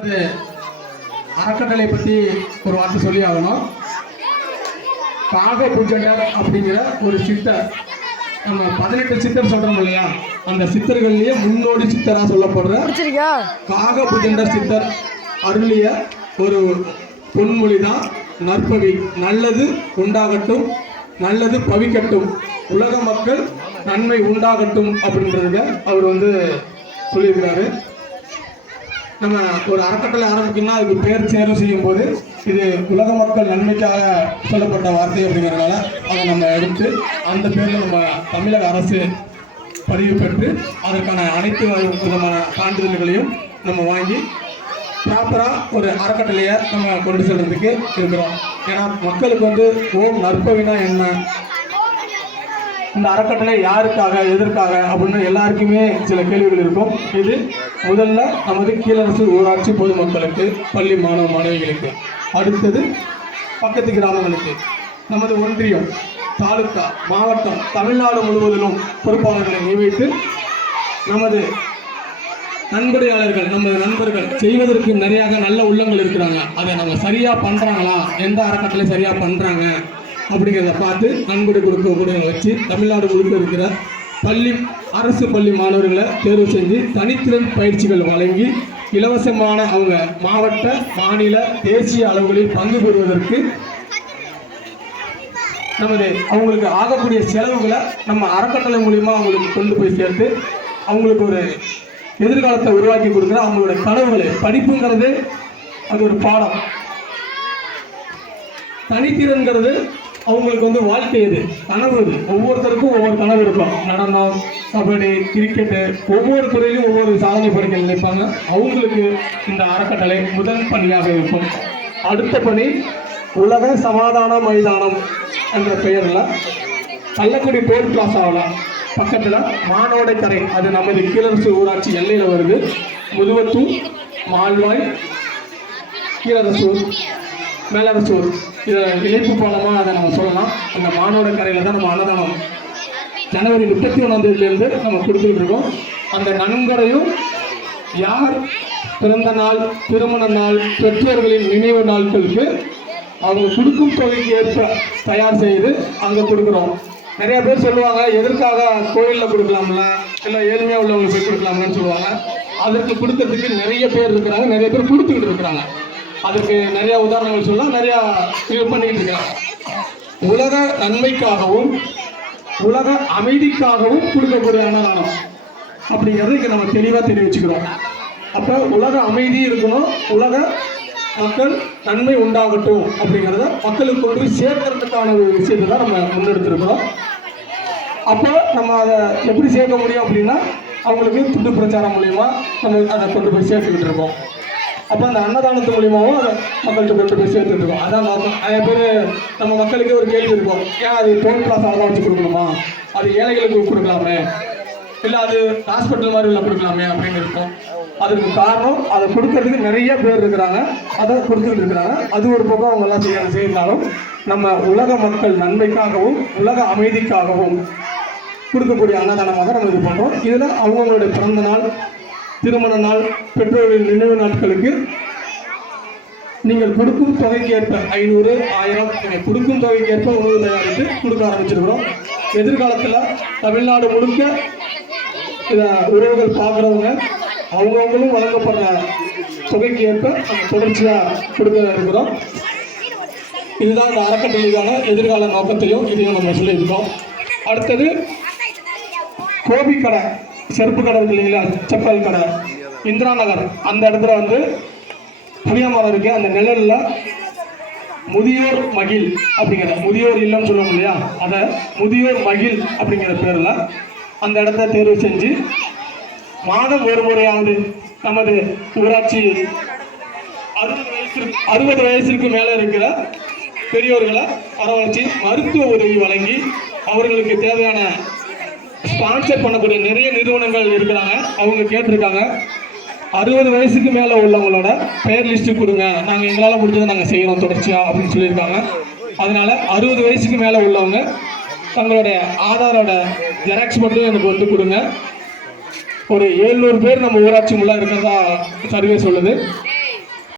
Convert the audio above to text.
அது அறக்கட்டளை பற்றி ஒரு வார்த்தை சொல்லி ஆகணும். காக புஜண்டர் அப்படிங்கிற ஒரு சித்தர், நம்ம 18 சித்தர் சொல்றோம் இல்லையா, அந்த சித்தர்கள்லயே முன்னோடி சித்தரா சொல்லப்படுற காக புஜண்டர் சித்தர் அருளிய ஒரு பொன்மொழி தான் நற்பவி. நல்லது உண்டாகட்டும், நல்லது பவிக்கட்டும், உலக மக்கள் நன்மை உண்டாகட்டும் அப்படின்றத அவர் சொல்லியிருக்கிறாரு. நம்ம ஒரு அறக்கட்டளை ஆரம்பிக்கணும்னா அதுக்கு பேர் தேர்வு செய்யும் போது இது உலக மக்கள் நன்மைக்காக சொல்லப்பட்ட வார்த்தை அப்படிங்கிறதுனால அதை நம்ம எடுத்து அந்த பேரில் நம்ம தமிழக அரசு பதிவு பெற்று அதற்கான அனைத்து விதமான சான்றிதழ்களையும் நம்ம வாங்கி ப்ராப்பராக ஒரு அறக்கட்டளையை நம்ம கொண்டு செல்றதுக்கு இருக்கிறோம். ஏன்னா மக்களுக்கு ஓம் நற்பவினா என்ன, இந்த அறக்கட்டளை யாருக்காக எதற்காக அப்படின்னு எல்லாருக்குமே சில கேள்விகள் இருக்கும். இது முதல்ல நமது கீழரசு ஊராட்சி பொதுமக்களுக்கு, பள்ளி மாணவ மாணவிகளுக்கு, அடுத்தது பக்கத்து கிராமங்களுக்கு, நமது ஒன்றியம், தாலுக்கா, மாவட்டம், தமிழ்நாடு முழுவதிலும் பொறுப்பாளர்களை நியமித்து நமது நண்படையாளர்கள், நமது நண்பர்கள் செய்வதற்கு நிறைய நல்ல உள்ளங்கள் இருக்கிறாங்க. அதை நம்ம சரியாக பண்ணுறாங்களா, எந்த அறக்கட்டளை சரியாக பண்ணுறாங்க அப்படிங்கிறத பார்த்து நன்கொடை கொடுக்கக்கூடிய வச்சு தமிழ்நாடு முழுக்க இருக்கிற அரசு பள்ளி மாணவர்களை தேர்வு செஞ்சு தனித்திறன் பயிற்சிகள் வழங்கி இலவசமான அவங்க மாவட்ட, மாநில, தேசிய அளவுகளில் பங்கு பெறுவதற்கு அவங்களுக்கு ஆகக்கூடிய செலவுகளை நம்ம அறக்கட்டளை மூலியமாக அவங்களுக்கு கொண்டு போய் சேர்த்து அவங்களுக்கு ஒரு எதிர்காலத்தை உருவாக்கி கொடுக்குற அவங்களோட கனவுகளை, படிப்புங்கிறது அது ஒரு பாடம், தனித்திறன்கிறது அவங்களுக்கு வாழ்க்கை, இது கனவு. இது ஒவ்வொருத்தருக்கும் ஒவ்வொரு கனவு இருக்கும். நடனம், கபடி, கிரிக்கெட்டு, ஒவ்வொரு துறையிலும் ஒவ்வொரு சாதனை பணிகள் நினைப்பாங்க. அவங்களுக்கு இந்த அறக்கட்டளை முதல் பணியாக இருக்கும். அடுத்த பணி உலக சமாதான மைதானம் என்ற பெயரில் கள்ளக்குடி டோல் பிளாசாவில் பக்கத்தில் மானோடை கரை, அது நமது கீழரசு ஊராட்சி எல்லையில் வருது. முதுவத்தூர், மால்வாய், கீழரசூர், மேலரசூர், இதை இணைப்பு பாலமாக அதை நம்ம சொல்லலாம். அந்த மானோட கரையில் தான் நம்ம அன்னதானம் ஜனவரி 31 நம்ம கொடுத்துக்கிட்டு இருக்கோம். அந்த நன்கொடையும் யார் பிறந்த நாள், திருமண நாள், பெற்றோர்களின் நினைவு நாட்களுக்கு அவங்க கொடுக்கும் தொகைக்கு ஏற்ப தயார் செய்து அங்கே கொடுக்குறோம். நிறைய பேர் சொல்லுவாங்க, எதற்காக கோயிலில் கொடுக்கலாம்ல, இல்லை ஏழ்மையாக உள்ளவங்களுக்கு போய் கொடுக்கலாம்னு சொல்லுவாங்க. அதற்கு கொடுக்கறதுக்கு நிறைய பேர் இருக்கிறாங்க, நிறைய பேர் கொடுத்துக்கிட்டு இருக்கிறாங்க. அதுக்கு நிறைய உதாரணங்கள் சொல்லலாம், நிறையா இது பண்ணிக்கிட்டு இருக்காங்க. உலக நன்மைக்காகவும் உலக அமைதிக்காகவும் கொடுக்கக்கூடிய அன்னதானம் அப்படிங்கிறது இங்கே நம்ம தெளிவாக தெரிவிச்சுக்கிறோம். அப்போ உலக அமைதி இருக்கணும், உலக மக்கள் நன்மை உண்டாகட்டும் அப்படிங்கிறத மக்களுக்கு கொண்டு போய் சேர்க்கறதுக்கான ஒரு விஷயத்தை தான் நம்ம முன்னெடுத்துருக்கிறோம். அப்போ நம்ம அதை எப்படி சேர்க்க முடியும் அப்படின்னா அவங்களுக்கு துண்டு பிரச்சாரம் மூலிமா நம்ம அதை கொண்டு போய் சேர்த்துக்கிட்டு இருக்கோம். அப்போ அந்த அன்னதானத்து மூலியமாகவும் அதை மக்கள்கிட்ட கொண்டு போய் சேர்த்துட்டு இருக்கோம். அதான் நோக்கம். நிறைய பேர் நம்ம மக்களுக்கு ஒரு கேள்வி இருக்கும், ஏன் அது டோல் பிளாசாக வச்சு கொடுக்கணுமா, அது ஏழைகளுக்கு கொடுக்கலாமே, இல்லை அது ஹாஸ்பிட்டல் மாதிரி உள்ள கொடுக்கலாமே அப்படின்னு இருக்கும். அதுக்கு காரணம் அதை கொடுக்கறதுக்கு நிறைய பேர் இருக்கிறாங்க, அதை கொடுத்துக்கிட்டு இருக்கிறாங்க. அது ஒரு பக்கம் அவங்க எல்லாம் செய்யறாலும் நம்ம உலக மக்கள் நன்மைக்காகவும் உலக அமைதிக்காகவும் கொடுக்கக்கூடிய அன்னதானமாக நம்ம இது பண்ணுறோம். இதில் அவங்களுடைய பிறந்த நாள், திருமண நாள், பெற்றோர்களின் நினைவு நாட்களுக்கு நீங்கள் கொடுக்கும் தொகைக்கு ஏற்ப 500, 1000 நீங்கள் கொடுக்கும் தொகைக்கு ஏற்ப உணவு தயாரித்து கொடுக்க ஆரம்பிச்சிருக்கிறோம். எதிர்காலத்தில் தமிழ்நாடு முழுக்க இதை உறவுகள் பார்க்குறவங்க அவங்கவுங்களும் வழங்கப்படுற தொகைக்கு ஏற்ப நம்ம தொடர்ச்சியாக கொடுக்க இருக்கிறோம். இதுதான் இந்த அறக்கட்டளைக்கான எதிர்கால நோக்கத்தையும் இதையும் நம்ம சொல்லியிருக்கோம். அடுத்தது கோபி கடை, செருப்பு கடை இருக்கு இல்லைங்களா, செப்பல் கடை, இந்திரா நகர், அந்த இடத்துல புளிய மரம் இருக்கு. அந்த நிழல்ல முதியோர் மகிழ் அப்படிங்கிற, முதியோர் இல்லைன்னு சொல்லுவோம் இல்லையா, அதை முதியோர் மகிழ் அப்படிங்கிற பேரில் அந்த இடத்த தேர்வு செஞ்சு மாதம் ஒரு முறையாவது நமது ஊராட்சி 60 வயசுக்கு மேலே இருக்கிற பெரியோர்களை வரவழைச்சி மருத்துவ உதவி வழங்கி அவர்களுக்கு தேவையான ஸ்பான்சர் பண்ணக்கூடிய நிறைய நிறுவனங்கள் இருக்கிறாங்க. அவங்க கேட்டிருக்காங்க, 60 வயசுக்கு மேலே உள்ளவங்களோட பெயர் லிஸ்ட்டு கொடுங்க, நாங்கள் எங்களால் முடிஞ்சதை நாங்கள் செய்கிறோம் தொடர்ச்சியாக அப்படின்னு சொல்லியிருக்காங்க. அதனால் 60 வயசுக்கு மேலே உள்ளவங்க தங்களுடைய ஆதாரோட ஜெராக்ஸ் மட்டும் எனக்கு கொடுங்க. ஒரு 700 பேர் நம்ம ஊராட்சி முள்ள இருக்கிறதா சர்வே சொல்லுது.